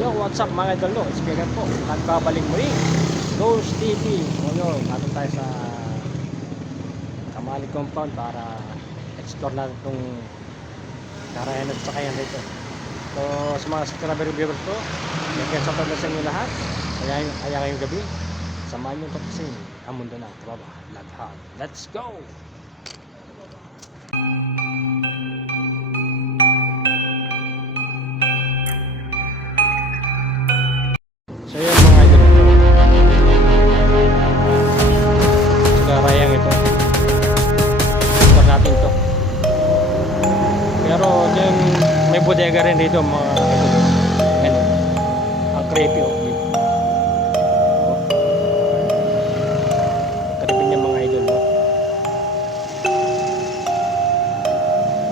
Yo, what's up mga idol, no? It's Pegan po. Nagbabalik muli. Ghost TV. O yun, natin tayo sa Kamali Compound para explore natin itong karayan at sakayan dito. So, sa mga subscriber viewers ko, nagkaya sa sa inyo lahat. Kaya ngayong gabi, samahan nyo tapusin ang mundo ng tropa. Lahat. Let's go! So yun mga idol, karayang ito, explore natin to. Pero dyan may bodega rin dito mga idol. Ayan, ang creepy oh. Creepy niya mga idol no?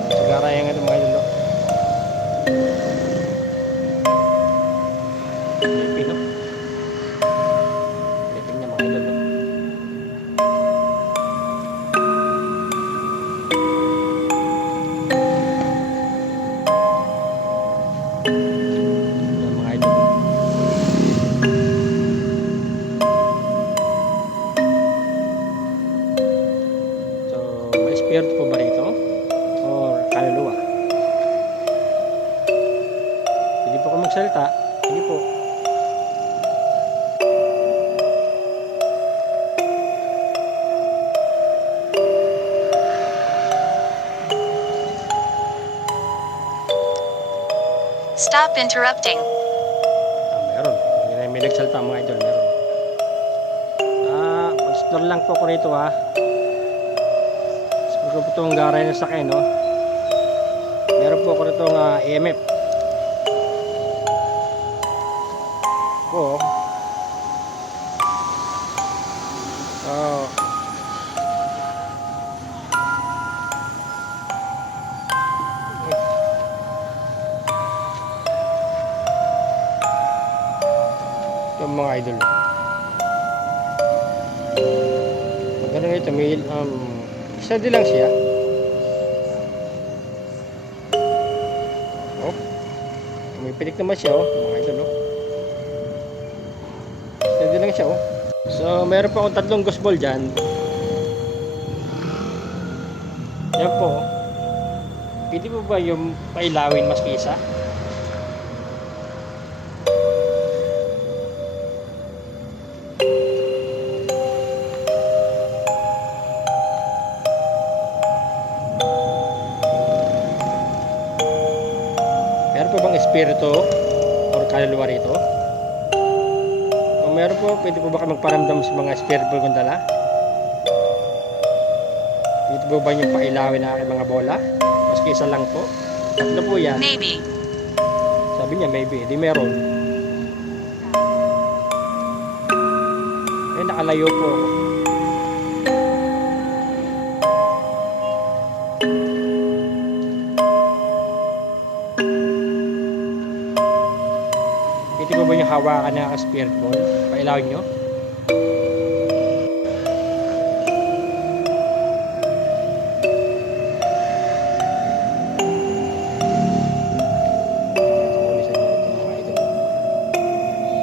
So karayang ito mga idol no? Creepy no? Creepy niya mga idol no? Spirit po ba rito? Or kaluluwa? Hindi po ako magsalita. Hindi po. Stop interrupting. Meron. May nagsalita mga idol. Meron. Mag-explore lang po ako rito ha. Meron po itong garay na sakay no. Meron po ako itong EMF po. So yung mga idol pag ano ito may isa din lang siya. Oh. May pilik naman siya oh, mga idol oh. Isa din lang siya oh. So, meron pa akong tatlong ghost ball dyan. Yan po oh. Pwede po ba yung pailawin mas kisa? Meron po bang espiritu or kaluluwa rito? Kung meron po, pwede po ba kayo magparamdam sa mga espiritu kong dala? Pwede po ba yung pailawin na aking mga bola? Maski isa lang po. Tatlo po yan. Maybe. Sabi niya maybe, di meron. Eh nakalayo po ako. Pwede po ba yung hawakan na spirit ball? Pailawin nyo?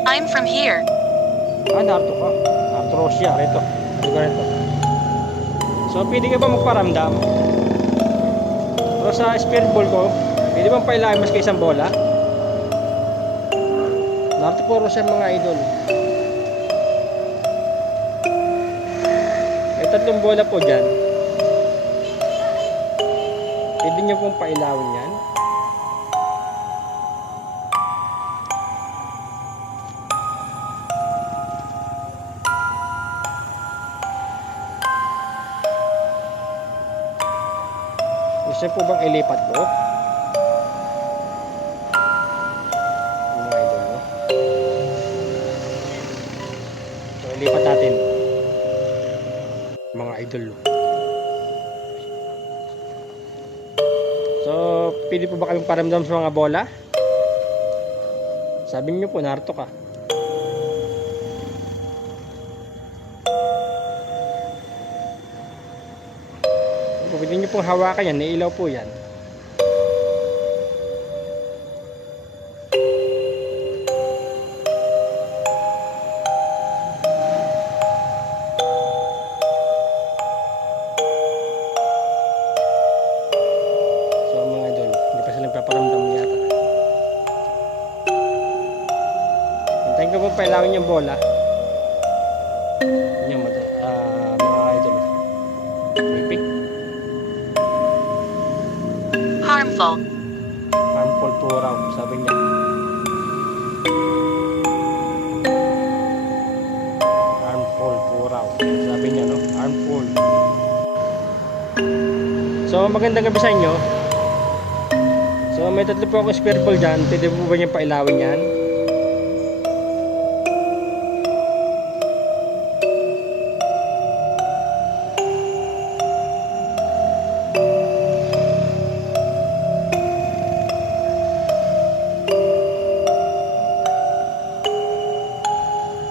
I'm from here. Narito ka. Narito Rosia. Rito. Lugar ito. So, pwede ka ba magparamdam? Pero sa spirit ball ko, pwede bang pailawin mas isang bola? Narito po Rosia mga idol. May tatlong bola po dyan. Pwede nyo pong pailawin yan. Gusto po bang ilipat ko? Mga idol no? So ilipat natin. Mga idol no? So pwede po ba kayong paramdam sa mga bola? Sabi niyo po narito ka. Pwede nyo pong hawakan yan, nailaw po yan. kong pailawin yung bola. Yan mga idol. Pipik. Harmful. Harmful po raw, sabi niya. Harmful po raw. Sabi niya, no? Harmful. So, magandang gabi sa inyo. So, may tatlo po akong spare ball dyan. Pwede po ba niyang pailawin yan?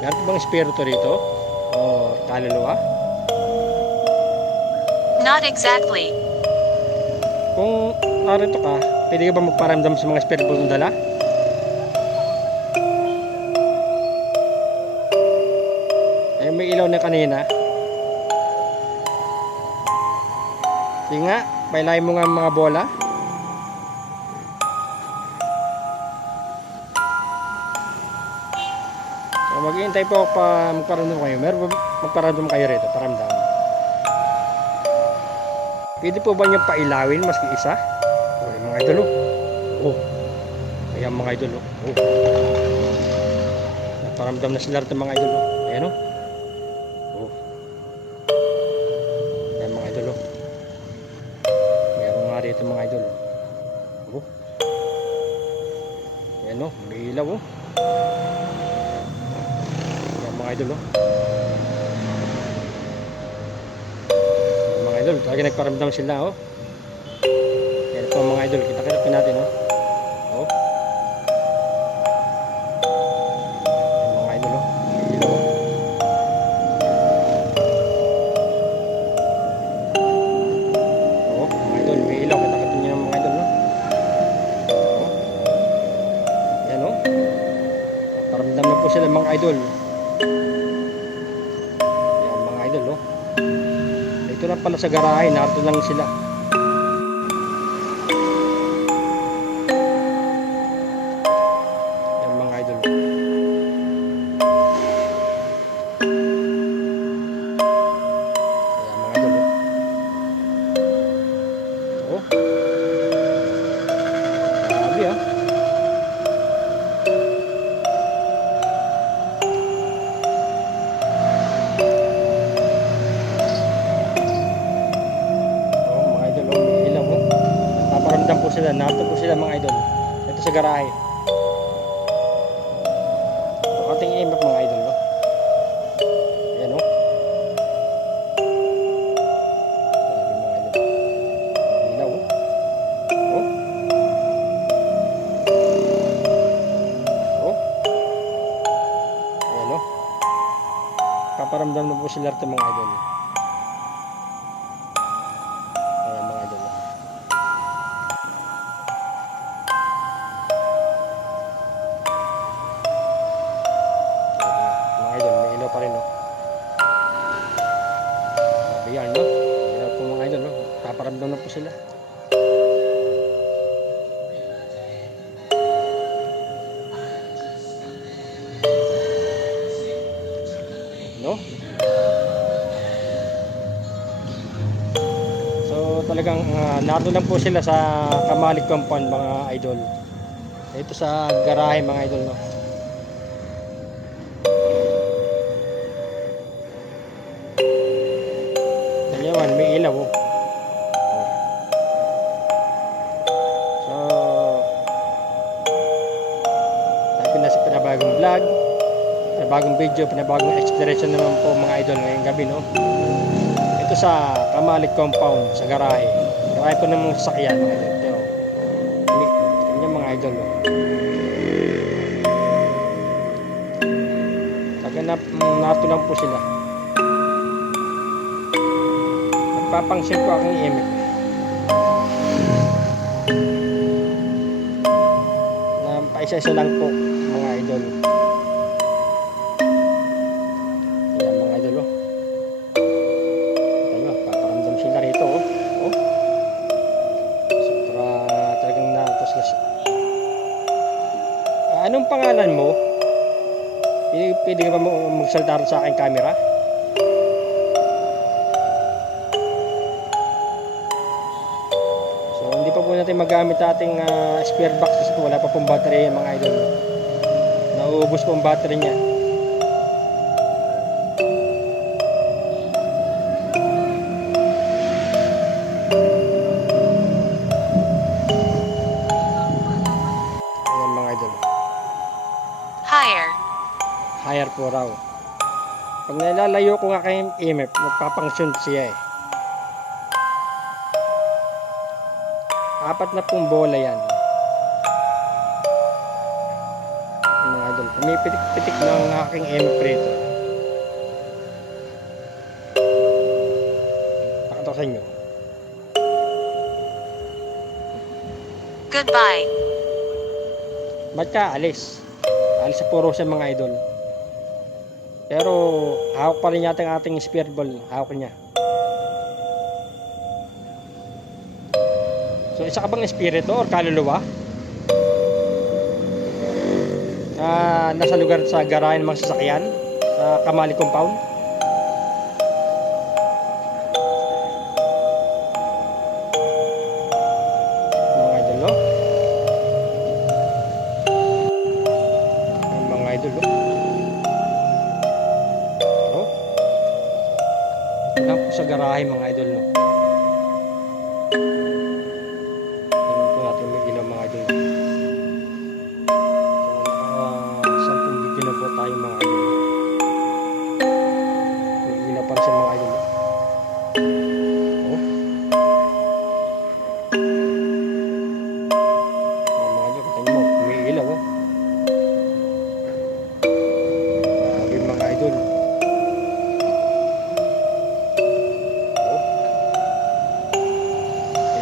Meron po bang espiritu rito? O kaluluwa? Not exactly. Kung narito ka, pwede ka ba magparamdam sa mga espiritu mong dala? Eh, may ilaw na kanina. Sige nga, pailayin mo nga ang mga bola. So, maghihintay po ako pa magparamdam kayo. Meron ba magparamdam kayo rito? Paramdam. Pwede po ba niyang pailawin maski isa? O, yung mga idol, oh. Ayan mga idol, oh. Naparamdam na sila rito mga idol, oh. Ayan, oh. Oh. Ayan mga idol, oh. Meron nga rito mga idol, oh. Ayan, oh. May ilaw, oh. Ayan mga idol, oh. Mga idol, talaga nagparamdam sila, oh. Yan po mga idol, kita-kita po natin, oh. Oh. Yan mga idol, oh. May ilaw, oh. Oh, mga idol, may ilaw, kita-kita niyo mga idol, no? Oh. Yan, oh. Paramdam na po sila mga idol. Yan mga idol, oh. Ito na pala sa garahe, narito lang sila. Yan mga idol. Yan mga idol. Oh. Grabe, ah. Paparamdam po sila, narito po sila mga idol. Ito sa garahe. Ating i-map mga idol, no? Ayan, no? Grabe mga idol. Ilaw, oh. Oh. Oh. Ayan, no? Paparamdam na po sila rito mga idol. Ayan mga idol, no? Pa rin, no? Sabi yan, no? Hirap po mga idol, no? Paparamdam na po sila. No? So talagang nato lang po sila sa Kamalig Compound mga idol. Ito sa garahe mga idol, no? Yan, may ilaw, oh. So tayo nasa pinabagong vlog, pinabagong video, pinabagong exploration naman po mga idol ngayong gabi, no? Ito sa Kamalig Compound sa garahe. Garahe po ng mga sasakyan mga idol. Ito mga idol, oh. Taganap nato lang po sila. Papangsin ko aking image na paisa-isa lang po mga idol. Ayan mga idol, oh. Tayo, paparamdam sila rito, oh. Oh. Sobra talagang natos na siya. Anong pangalan mo? Pwede ka ba magsalita rin sa aking camera? So hindi pa po natin magamit ating spare box kasi po wala pa pong battery mga idol. Nauubos po ang battery niya. Ayan mga idol. Higher. Higher po raw. Pag nalalayo ko nga kay EMF, nagpapangsyon siya eh. 4 na pong bola yan. Mga idol, pumipitik-pitik ng aking EMF rito. Pakita ko sa inyo. Goodbye. Ba't ka alis? Alis sa puro siya mga idol. Pero hawak pa rin yata ang ating spare ball. Hawak niya. So isa ka bang espiritu or kaluluwa? Nasa lugar sa garahe ng mga sasakyan sa Kamali Compound. Mga idol, no? Mga idol, no? Ito lang po sa garahe mga idol, no? Tingnan po natin may ilaw mga idol. So 10 video na po tayo mga idol. May ilaw pa rin sa mga idol, no? Oh. Mga idol, kita nyo mo, may ilaw, oh. Grabe mga idol.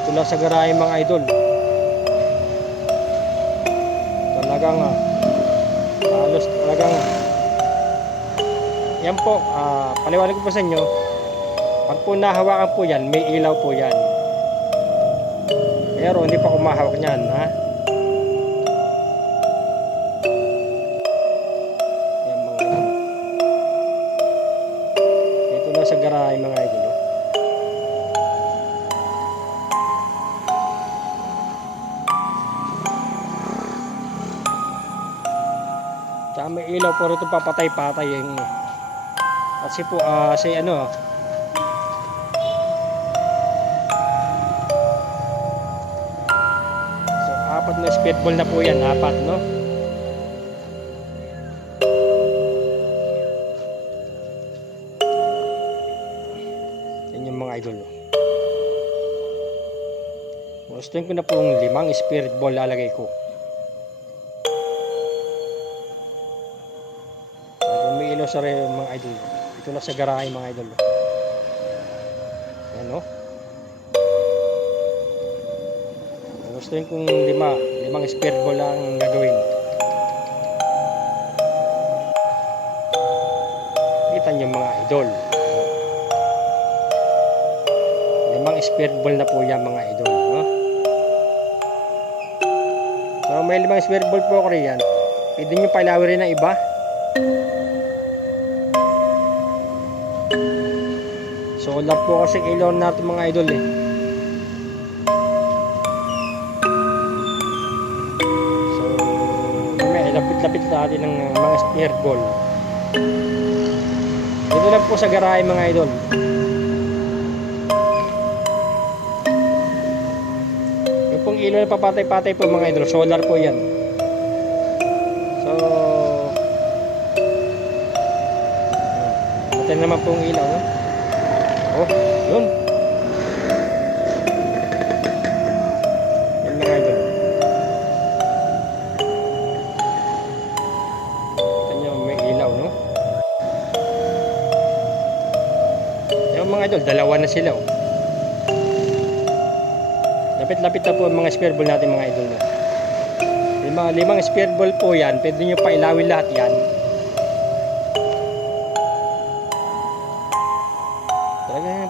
Ito lang sa garahe mga idol. Talagang halos talagang yan po, paliwanag ko po sa inyo, pag po nahawakan po yan, may ilaw po yan, pero hindi pa kumahawak niyan, ha? Yan mga idol. Ito lang sa garahe mga idol. Tsaka may ilaw po rito papatay-patay yung kasi po si ano so 4 na speedball na po yan, 4 no. Yan yung mga idol. Gustuin ko na po yung 5 spirit ball lalagay ko. Sa mga idol. Ito na sa garahe mga idol. Ayan o. Gusto yun kung 5 spare ball lang gagawin. Kita nyo mga idol. 5 spare ball na po yan mga idol. No? So may 5 spare ball po ko rin yan. Pwede nyo palawin ng iba. Solar po kasi ilaw natin mga idol eh. So may lapit-lapit natin ng mga spare ball. Dito lang po sa garahe mga idol. Yung pong ilaw na papatay-patay po mga idol, solar po yan. So matay naman pong ilaw, no? Oh, yun. Yan mga idol. Kita nyo, may ilaw, no? Yung mga idol, 2 na sila, oh. Lapit-lapit na po ang mga spare ball natin mga idol, no? 5 spare ball po yan. Pwede nyo pa ilawin lahat yan.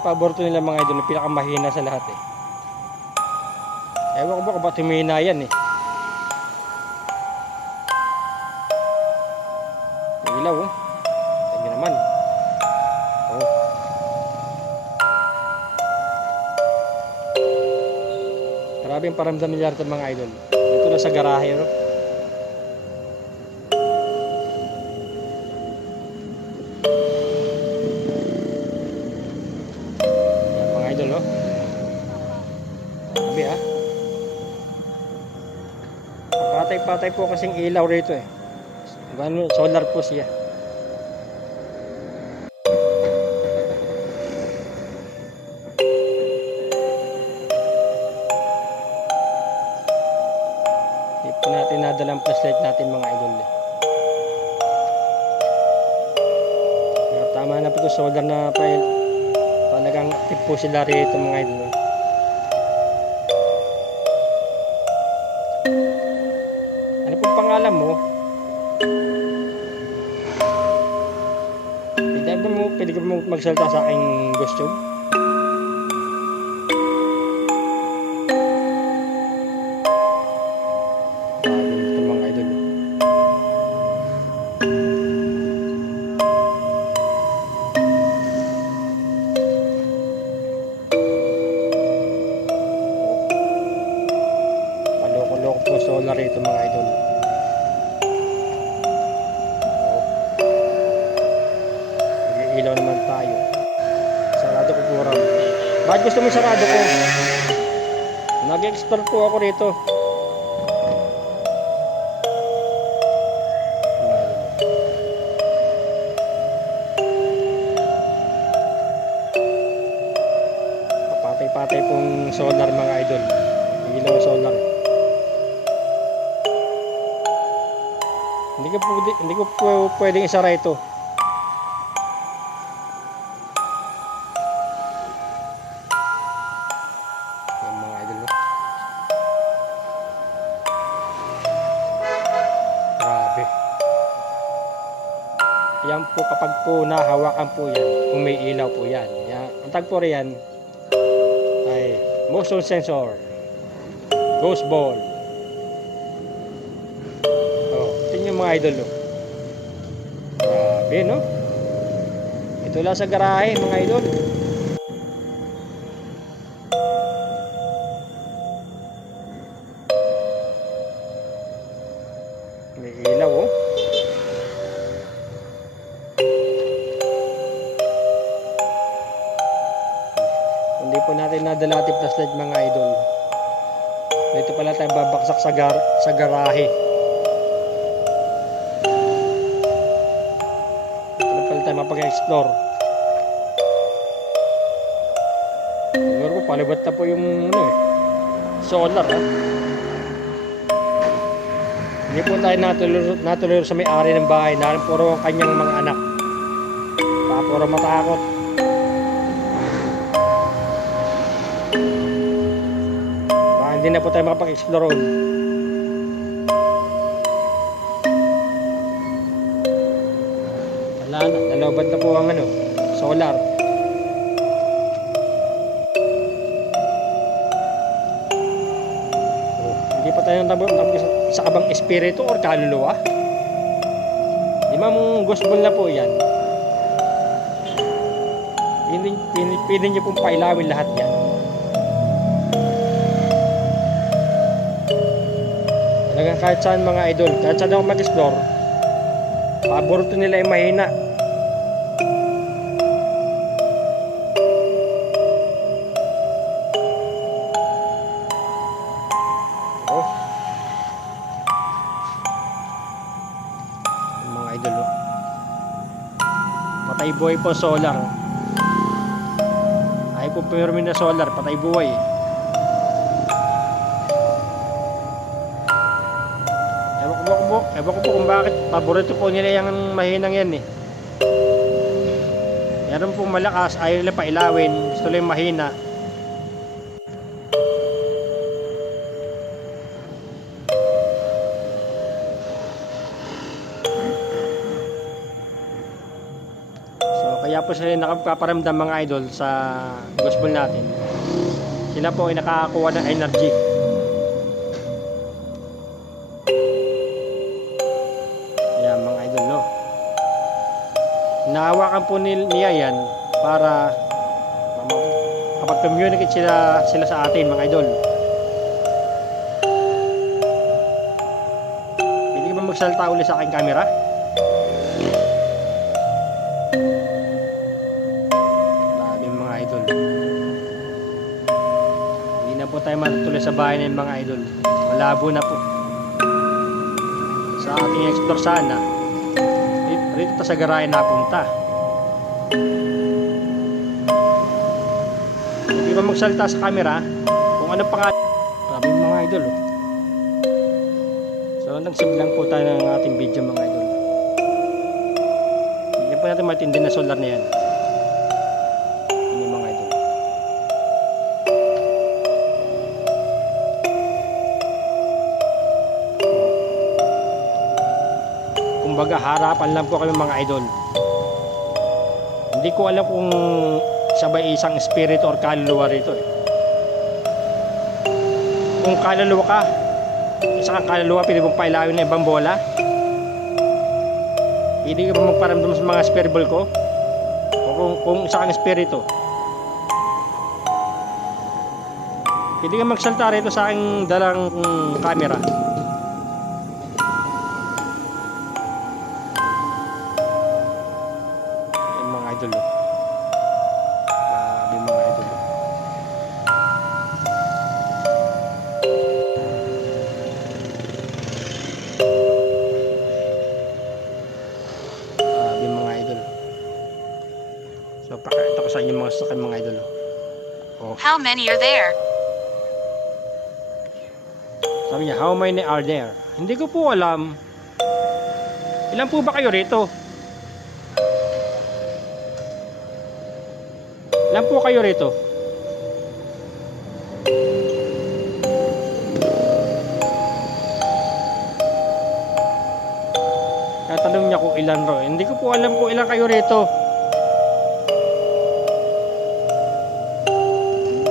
Pabor to nila mga idol, pinakamahina sa lahat eh. Ewan ko ba kung ba't humihina yan eh. ilaw oh. Tingnan naman. Oh. Grabe yung paramdam nila ito mga idol. Ito na sa garahe no. Yan mga idol no. Grabe ah. Patay-patay po kasing ilaw rito eh. Solar po siya. Hindi po natin nadala ang flashlight natin mga idol eh. Kaya tama na po ito solar na file. Talagang active po sila rito mga idol. Ano pong pangalan mo? Pwede ka mo magsalita sa aking gusto? Ito mga idol. Paloko-loko po solar ito mga idol. Ilaw naman tayo. Sarado ko po ram. Bakit gusto mo sarado ko? Nag-explore po ako rito. Papatay-patay pong solar mga idol. Ilaw solar. Hindi ko po pwedeng isara ito. Yan po kapag po nahawakan po yan, umiilaw po yan. Yan. Ang tag po riyan ay motion sensor, ghost ball. Oh, tingnan mga idol oh. Grabe no? Ito lang sa garahe mga idol. May ilaw oh. Hindi po natin nadala ating flashlight mga idol. Dito pala tayo babaksak sa garahe. Dito pala tayo mapag-explore. Siguro po palibat na po yung solar ha. Hindi po tayo natuloy sa may-ari ng bahay na puro kanyang mga anak. Puro matakot. Hindi na po tayo makapag-explore ron. Wala na, nalobad na po ang solar. Oh, hindi pa tayo sa kabang espiritu or kaluluwa. Di ma'am gusbol na po yan. Pwede nyo pong pailawin lahat yan. Talagang kahit saan mga idol, kahit saan ako mag-explore, paborito nila ay mahina. Oh. Mga idol oh. Patay buhay po solar. Ay po pirmi na solar, patay buhay. Ewan ko po kung bakit paborito po nila yung mahinang yan eh. Meron pong malakas, ayaw nila pailawin, gusto nila yung mahina. So kaya po sila nakappaparamdam mga idol sa gospel natin. Sila po ay nakakakuha ng energy. Nahawakan po niya yan para kapag communicate sila sa atin, mga idol. Hindi ba magsalita ulit sa aking camera? Grabe mga idol. Hindi na po tayo matutuloy sa bahay ng mga idol. Malabo na po. Sa ating explore sana, rito ta sa garahe napunta. Hindi ba magsalita sa camera kung ano pangalan? Grabe mga idol. So nagsave lang po tayo ng ating video mga idol. Hindi po natin matindi na solar na yan. Ini mga idol. Kumbaga harapan lang po kami mga idol. Hindi ko alam kung sabay isang espiritu or kaluluwa rito eh. Kung kaluluwa ka, isa kang kaluluwa, pwede mong pailawin ng ibang bola. Hindi ka ba magparamdam sa mga spiritual ko? O kung isa kang espiritu, pwede ka magsalta rito sa aking dalang camera. Idol. Grabe mga idol. Grabe mga idol. So pakita ko sa inyo mga sakay mga idol. Oh. How many are there? Sabi niya, how many are there? Hindi ko po alam. Ilan po ba kayo rito? Ilan po kayo rito? Tatanong niya kung ilan ro. Hindi ko po alam kung ilan kayo rito.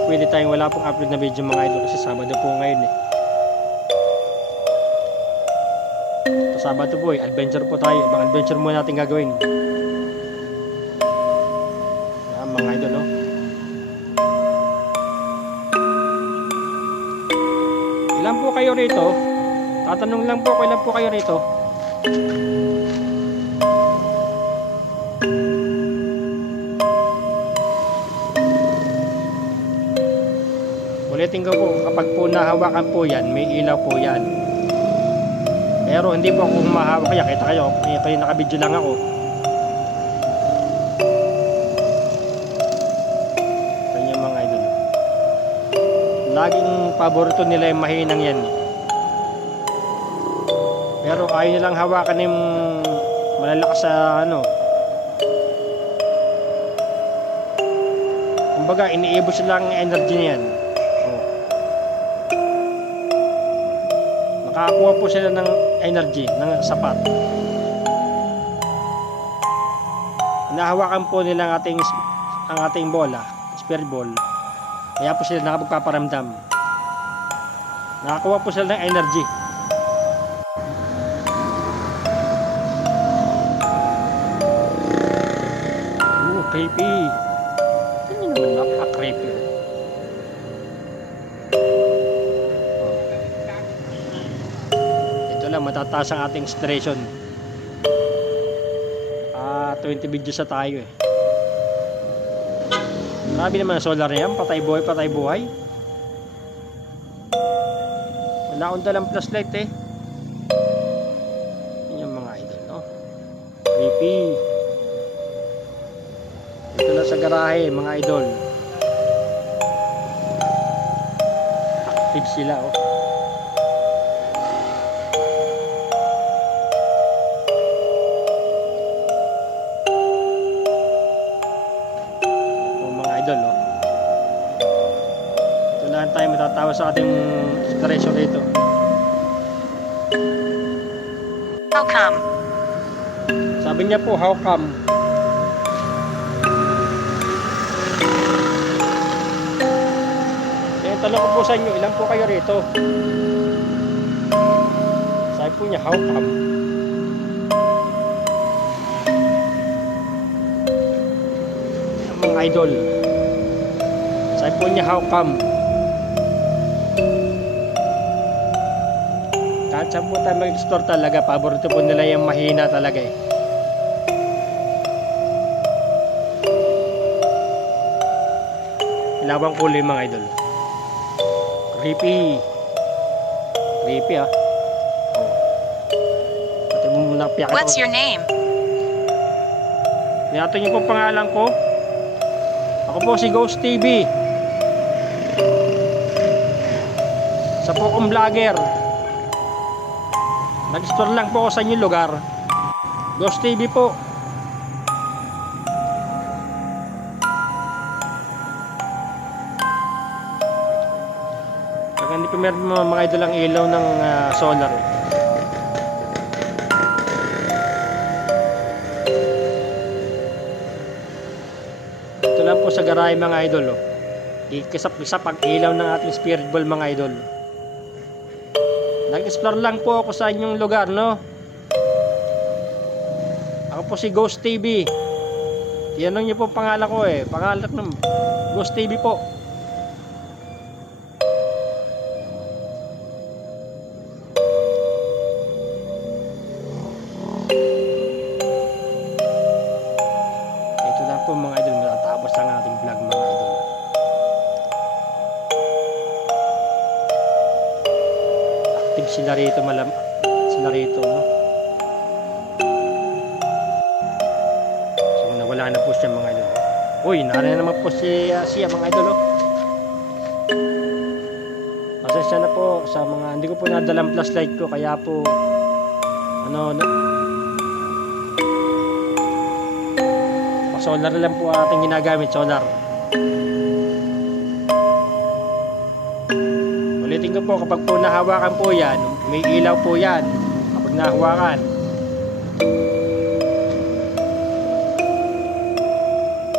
Pwede tayong wala pong upload na video mga idol kasi Sabado po ngayon eh. Sa Sabado po eh, adventure po tayo. Ibang adventure muna natin gagawin. Mga idol, no? Ilan po kayo rito? Tatanong lang po, ilan po kayo rito? Ulitin ko po, kapag po nahawakan po yan, may ilaw po yan. Pero hindi po ako mahawak kaya, kita kayo, kayo nakabidyo lang ako. Laging paborito nila yung mahinang yan. Pero ayaw nilang hawakan yung malalakas sa ano. Kumbaga iniibos sila ang energy niyan. Oh. Makakuha po sila ng energy, ng sapat. Hinahawakan po nila ang ating bola, spirit ball. Kaya po sila nakapagpaparamdam. Nakakuha po sila ng energy. Creepy. Tingnan naman, napaka-creepy. Ito lang, matataas ang ating saturation. 20 videos sa tayo eh. Grabe naman ang solar na yan, patay buhay. Wala akong dalang flashlight eh. Yun yung mga idol, no? Creepy. Ito lang sa garahe, mga idol. Active sila, oh. Idol, no? Ito lang tayo matatawa sa ating inspiration dito. How come? Sabi niya po, how come? Kaya tanong ko po sa inyo, ilan po kayo rito? Sabi po niya, how come? idol. Sabi po niya, how come? Kahit saan po tayo mag-explore talaga, paborito po nila yung mahina talaga eh. Ilawang kulay mga idol. Creepy. Creepy ah. Oh. Pati mo muna piyak What's ako. your name? Niyato niyo po pangalan ko. Ako po si Ghost TV. Sa po akong vlogger. Nag-explore lang po ako sa inyong lugar. Ghost TV po. Pag hindi ko meron mga idol ang ilaw ng solar eh. Ito lang po sa garahe mga idol oh. Ikisap-isap ang ilaw ng ating spirit ball mga idol. Nag-explore lang po ako sa inyong lugar no. Ako po si Ghost TV. Tinanong niyo po pangalan ko eh. Pangalan ng Ghost TV po. Ito lang po mga idol. Matatapos ang ating vlog mga idol. Active sila rito sila rito no. So nawala na po siya mga idol. Uy, nariyan naman po siya mga idol oh. Pasensya na po sa mga hindi ko po nadalang flashlight ko kaya po solar lang po ating ginagamit, solar. Ulitin ko po, kapag po nahawakan po yan, may ilaw po yan kapag nahawakan.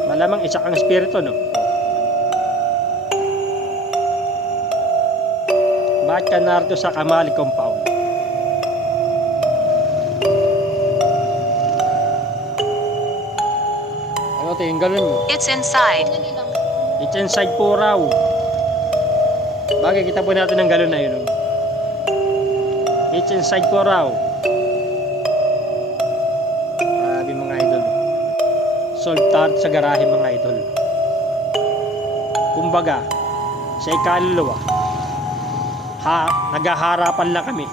Malamang isa kang espiritu no. Bakit ka narito sa Kamali Compound? Ano ito yung galon mo? It's inside. It's inside po raw. Bagay kita po natin ang galon na yun. It's inside po raw. Grabe mga idol. Sold tart sa garahe mga idol. Kumbaga, sa ikaluluwa, naghaharapan lang kami.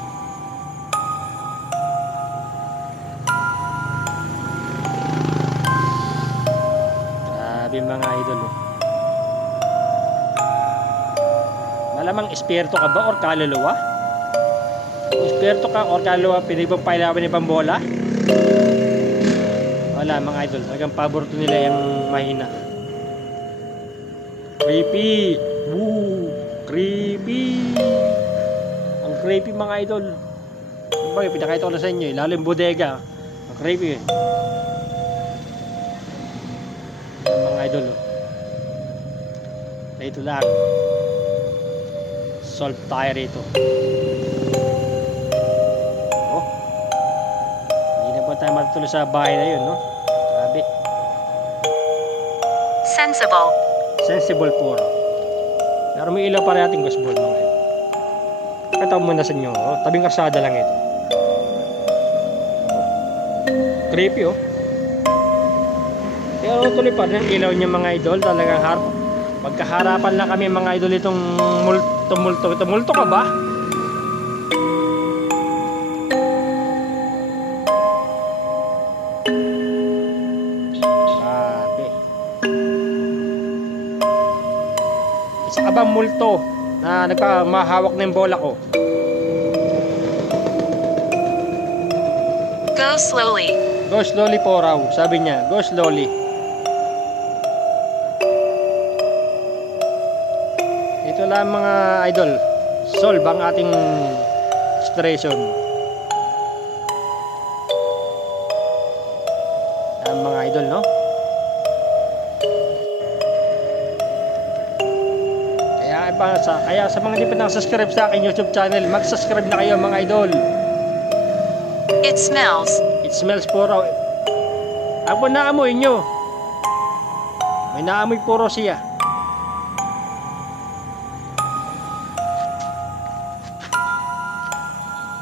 Grabe mga idol. Malamang espiritu ka ba or kaluluwa? Kung espiritu ka or kaluluwa, pinibang pailawan ni Bambola? Wala mga idol, talagang paborito nila yung mahina. Creepy! Woo! Creepy! Ang creepy mga idol. Bagay, pinakita ko na sa inyo lalo yung bodega. Ang creepy eh. Ang mga idol ito lang. Solve tayo rito. Oh. Hindi na po tayo matutuloy sa bahay na yun, no? Grabe. Sensible. Sensible po. Pero may ilaw pa rin ating gasbol mga idol. Pakita ko muna sa inyo. Oh. Tabing karsada lang ito. Creepy oh. Pero tuloy pa rin ang ilaw niya mga idol. Talagang harap. Pagkaharapan lang kami mga idol itong multo. Ito multo ka ba? Grabe. Isa ka ba multo na nagpamahawak na yung bola ko? Go slowly. Go slowly po raw. Sabi niya, go slowly. Ito lang mga idol. Solve ang ating situation. Ang mga idol, no? Kaya sa mga hindi pa nakasubscribe sa aking YouTube channel, mag-subscribe na kayo mga idol. It smells. It smells po raw. Ako na amoy nyo. May naamoy puro siya.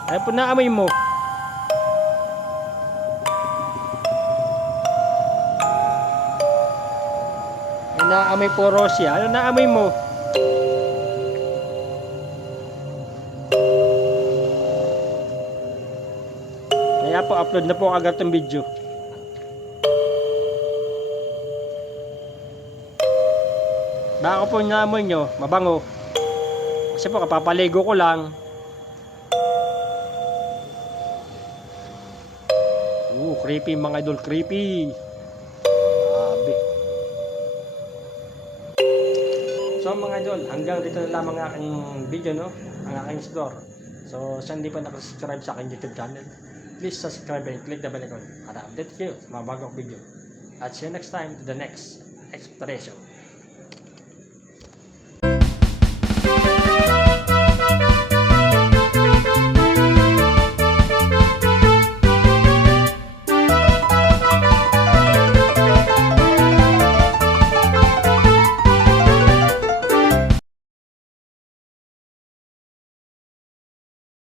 Ay po naamoy mo. May naamoy puro siya. Ano naamoy mo? Kaya po upload na po agad itong video. Baka po yung naamoy nyo, mabango. Kasi po kapapaligo ko lang. Creepy mga idol, creepy. Grabe. So mga idol, hanggang dito na lamang ang aking video, no? Ang aking store. So sa hindi pa nakasubscribe sa aking YouTube channel, please subscribe and click the bell icon para update kayo sa mga bagong video. At see you next time to the next exploration.